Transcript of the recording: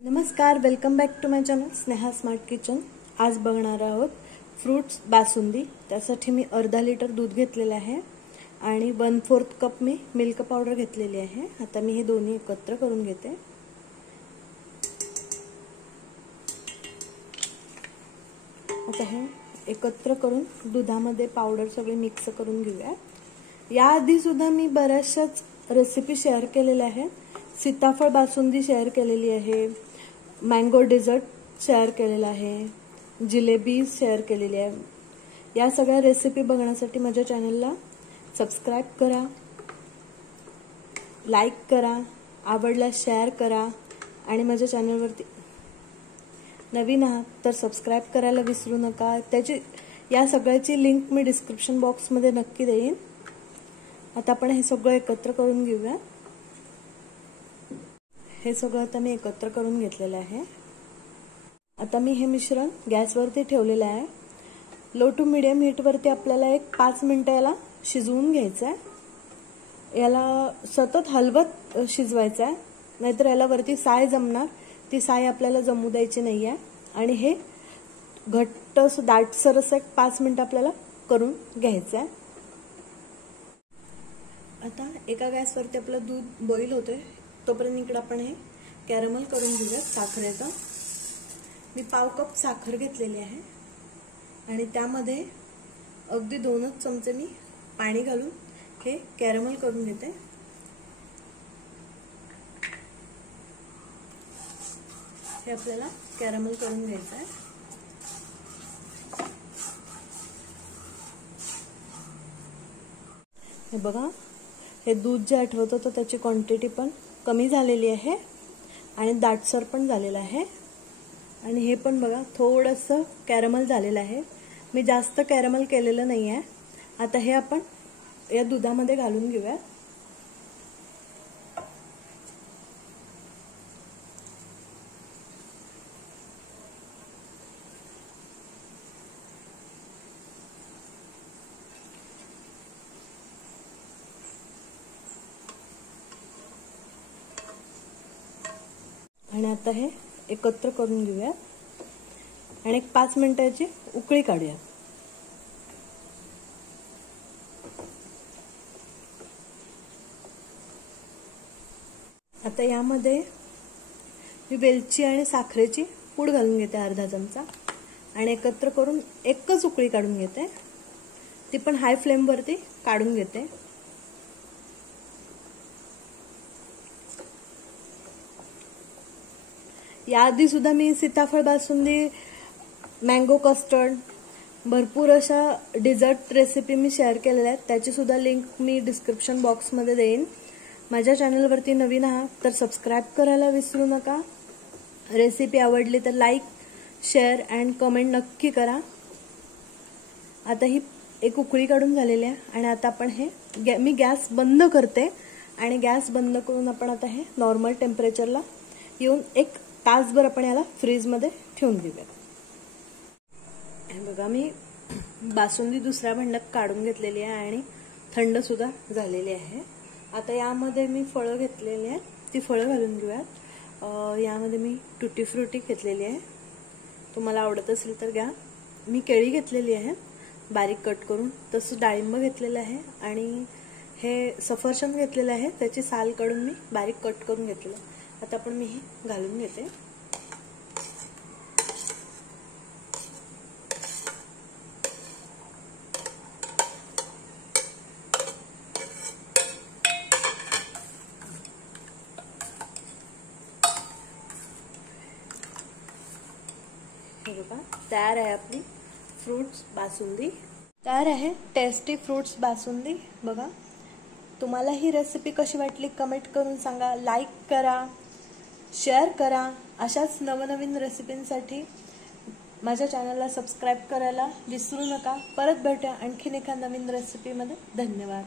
नमस्कार, welcome back to my channel Sneha smart kitchen. आज बघणार आहोत फ्रूट्स बासुंदी। त्यासाठी मी अर्धा लिटर दूध घेतलेले आहे आणि 1/4 कप मी मिल्क पावडर घेतलेली आहे। आता मी हे दोन्ही एकत्र करून घेते। आता हे एकत्र करून दुधामध्ये पावडर सगळे मिक्स करून घेऊया। याआधी सुद्धा मी बऱ्याचशाच रेसिपी शेअर केलेल्या आहेत। सीताफळ बासुंदी शेअर केलेली आहे, मँगो डेझर्ट शेअर केलेला आहे, जिलेबी शेअर केलेली आहे। या सगळ्या रेसिपी बघण्यासाठी माझ्या चॅनलला सबस्क्राइब करा, लाईक करा, आवडल्यास शेअर करा आणि माझ्या चॅनलवरती नवीन आहात तर सबस्क्राइब करायला विसरू नका। या सगळ्याची लिंक मी डिस्क्रिप्शन बॉक्समध्ये नक्की देईन। आता आपण हे सगळं एकत्र करून घेऊया। हे सगळं आता मी एकत्र करून घेतलेलं आहे। आता मी हे मिश्रण गॅसवरती ठेवलेलं आहे। लो टू मीडियम हीटवरती आपल्याला एक 5 मिनिटं याला शिजवून घ्यायचं आहे। याला सतत हलवत शिजवायचं आहे, नाहीतर याला वरती साय जमणार। ती साय आपल्याला जमू द्यायची नाहीये आणि हे घट्ट दाटसर असं 5 मिनिटं आपल्याला करून घ्यायचं आहे। आता एका गॅसवरती आपलं दूध बॉईल होतंय, तोपर्यंत इकडे आपण हे कॅरमल करून घेऊया साखरेचं। मी पाव कप साखर घेतलेली आहे आणि त्यामध्ये अगदी 2च चमचे मी पाणी घालून हे कॅरमल करून घेते। हे आपल्याला कॅरमल करून घ्यायचं आहे। हे बघा, हे दूध जे आठवत होतं त्याची क्वांटिटी पण कमी झालेली आहे आणि दाटसर पण झालेला आहे आणि हे पण बघा थोडंसं कॅरमल झालेलं आहे। मी जास्त कॅरमल केलेलं नाही आहे। आता हे आपण या दुधामध्ये घालून घेऊया। आणि आता हे एकत्र करून घेऊया आणि एक 5 मिनिटाची उकळी काढूया। आता यामध्ये मी वेलची आणि साखरेची पूड घालून घेते अर्धा चमचा आणि एकत्र करून एकच उकळी काढून घेते। ती पण हाय फ्लेम वरती काढून घेते। याआधी सुद्धा मी सीताफळ बासुंदी, मँगो कस्टर्ड, भरपूर अशा डेझर्ट रेसिपी मी शेअर केलेल्या आहेत। त्याची सुद्धा लिंक मी डिस्क्रिप्शन बॉक्समध्ये देईन। माझ्या चॅनलवरती नवीन आहात तर सबस्क्राइब करायला विसरू नका। रेसिपी आवडली तर लाईक, शेअर अँड कमेंट नक्की करा। आता ही एक उकळी काढून झालेली आहे आणि आता आपण हे मी गॅस बंद करते आणि गॅस बंद करून आपण आता हे नॉर्मल टेम्परेचरला येऊन एक तासभर आपण याला फ्रीजमध्ये ठेवून देऊया। हे बघा, मी बासुंदी दुसऱ्या भांड्यात काढून घेतलेली आहे आणि थंड सुद्धा झालेली आहे। आता यामध्ये मी फळं घेतलेली आहेत, ती फळं घालून घेऊयात। यामध्ये मी टुटी फ्रुटी घेतलेली आहे, तुम्हाला आवडत असेल तर घ्या। मी केळी घेतलेली आहे बारीक कट करून, तसं डाळिंब घेतलेलं आहे आणि हे सफरचंद घेतलेलं आहे, त्याची साल काढून मी बारीक कट करून घेतलेलं आहे। आता आपण मी हे घालून घेते। हे बघा, तयार आहे आपली फ्रूट्स बासुंदी। तयार आहे टेस्टी फ्रूट्स बासुंदी। बघा, तुम्हाला ही रेसिपी कशी वाटली कमेंट करून सांगा, लाईक करा, शेअर करा। अशाच नवनवीन रेसिपींसाठी माझ्या चॅनलला सबस्क्राइब करायला विसरू नका। परत भेटूया आणखीन एका नवीन रेसिपीमध्ये। धन्यवाद।